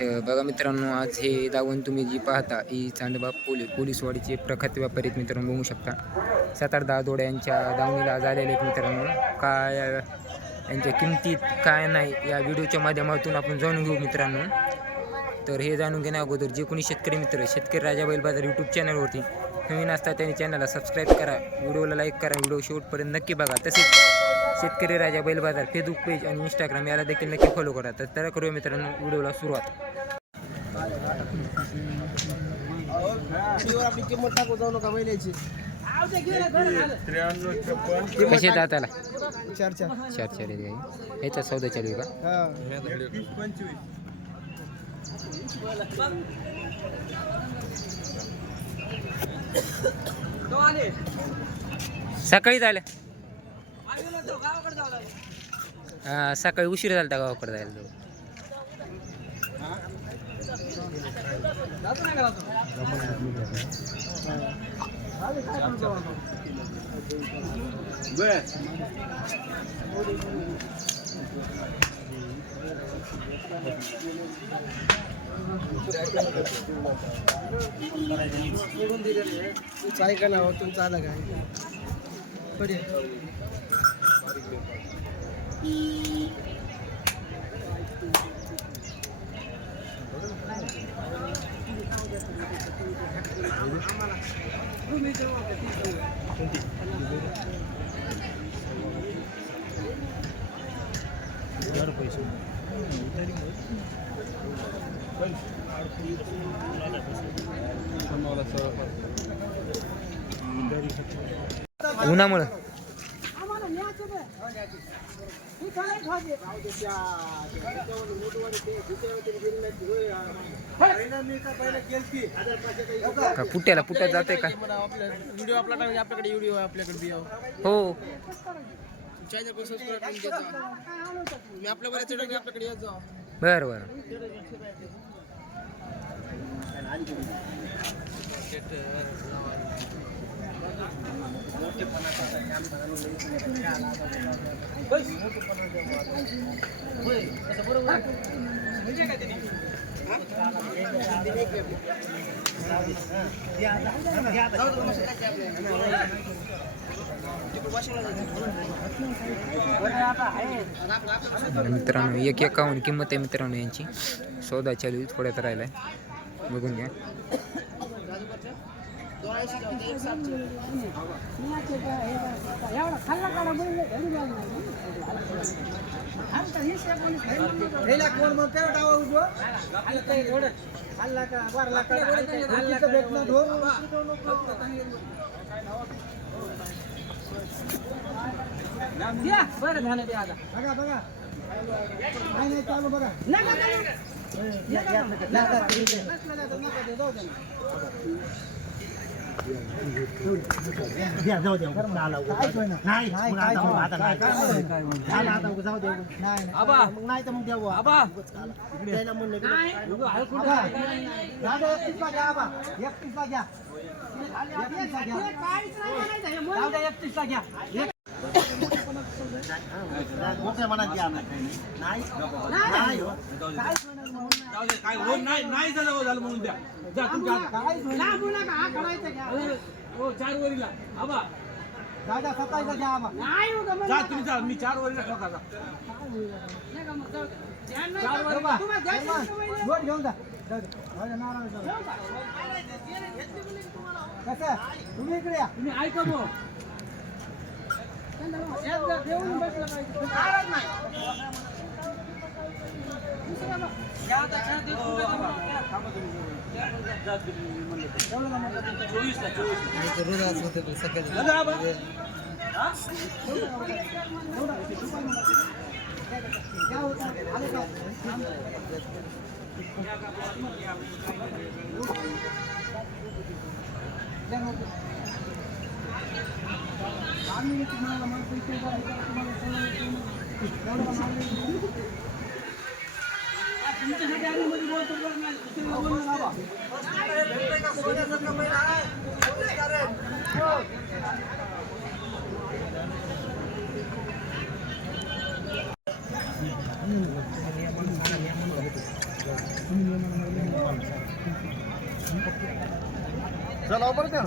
तर बघा मित्रांनो आज हे दावण तुम्ही जी पाहता ही चांदबा पोलीस पोलीसवाडीचे प्रख्यात व्यापारी आहेत मित्रांनो बघू शकता. सात आठ दहा जोड्या यांच्या दावणीला आज आलेले आहेत मित्रांनो. काय यांच्या किमतीत काय नाही या व्हिडिओच्या माध्यमातून आपण जाणून घेऊ मित्रांनो. तर हे जाणून घेण्या अगोदर जे कोणी शेतकरी मित्र शेतकरी राजा बैल बाजार यूट्यूब चॅनलवरती नवीन असतात त्यांनी चॅनलला सबस्क्राईब करा व्हिडिओला लाईक करा व्हिडिओ शेवटपर्यंत नक्की बघा. तसेच शेतकरी राजा बैल बाजार फेसबुक पेज आणि इंस्टाग्राम याला देखील नक्की फॉलो करा. तर तर करूया मित्रांनो व्हिडिओला सुरुवात. कसे दाताला? चार चार चार चार याचा सौदा चालू आहे का? सकाळीच आल्या हा, सकाळी उशीर झाला गावाकडे जायला तो. सोडून दिले रे तुमचं ऐका ना हो, तुमचं आलं काय थोडी उन्हामुळं. का पुट्याला पुट्यात जाते का? व्हिडिओ आपला आपल्याकडे व्हिडिओ आपल्याकडे. हो. चॅनल पण सबस्क्राईब करून देत. मी आपल्या बऱ्याच चढ आपल्याकडे येत जा बरं बरं. मित्रांनो एक एकावन्न किंमत आहे मित्रांनो यांची. सौदा चालू आहे, थोड्यात आहे बघून घ्या. कोण मग काय डावा उजवा भेटणार बघा बघा नाही नाही चालू बघा नाही तर मग देऊ आबा द्यायला म्हणलं दादा एकतीसला घ्या आबा एकतीसला घ्या एकतीसला घ्या दादा एकतीसला घ्या मोकळ्या मनात घ्या नाही नाही हो. काय हो नाही नाही झालं झालं म्हणून द्या जा तुमच्या हो चार वरीला आबा दादा सत्तावीसला घ्या आबा जा तुम्ही जा मी चार वरीला ठोका जा चार घेऊन जा जाऊ कसं तुम्ही इकडे या तुम्ही ऐका मग देऊन आबा आम्ही तुम्हाला मग पैसे द्या, हे करा, तुम्हाला सगळं येतं. एवढं माल नाही. तुमच्यासाठी आम्ही मध्ये बोलतो बरं नाही. दुसरीला बोलणार आबा. चला त्या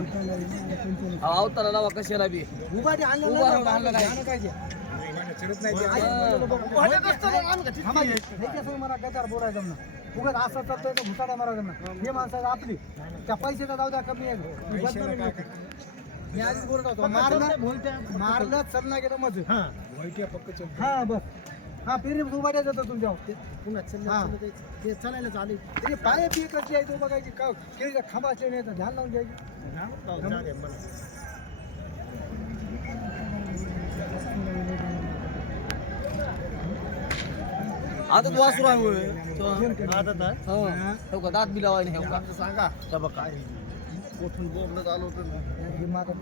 अवताला लावा कशाला बी उभा ते आणलं राहून आणलं मला गदार बोलायचं जमणार. उगाच असं चालतोय तर घुसाडा मारा जमणार. हे माणसाचं आपली त्या पैशाचा जाऊ द्या कमी आहे मी आधीच बोलत होतो मारलं मारलं चल नाही गेलं मज हा बस हा पेरी उभा जातो तुमच्या हा. ते चालायला चालेल तरी पाय पी कसली आहे तो बघायची. का केळीचा खांबा असले नाही तर ध्यान लावून द्यायची आता तू वासरू आहे. हो. हो. का? दात बी लावायला हे का? सांगा. त्या बघ. काय हे माझं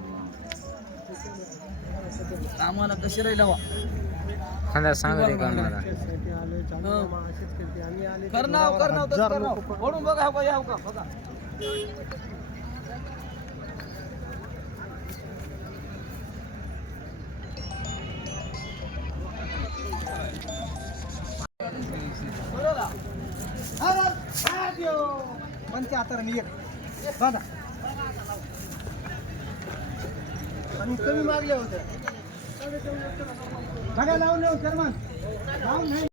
आम्हाला कशी राहील लावा खांदा सांगा ते का मला करनाव करनाव तसं करनाव ओढून बघा हो का या हो का बघा पंच्याहत्तर आणि एक. बघा आणि कमी मागल्या होत्या. बघा लावून लावून मग लावून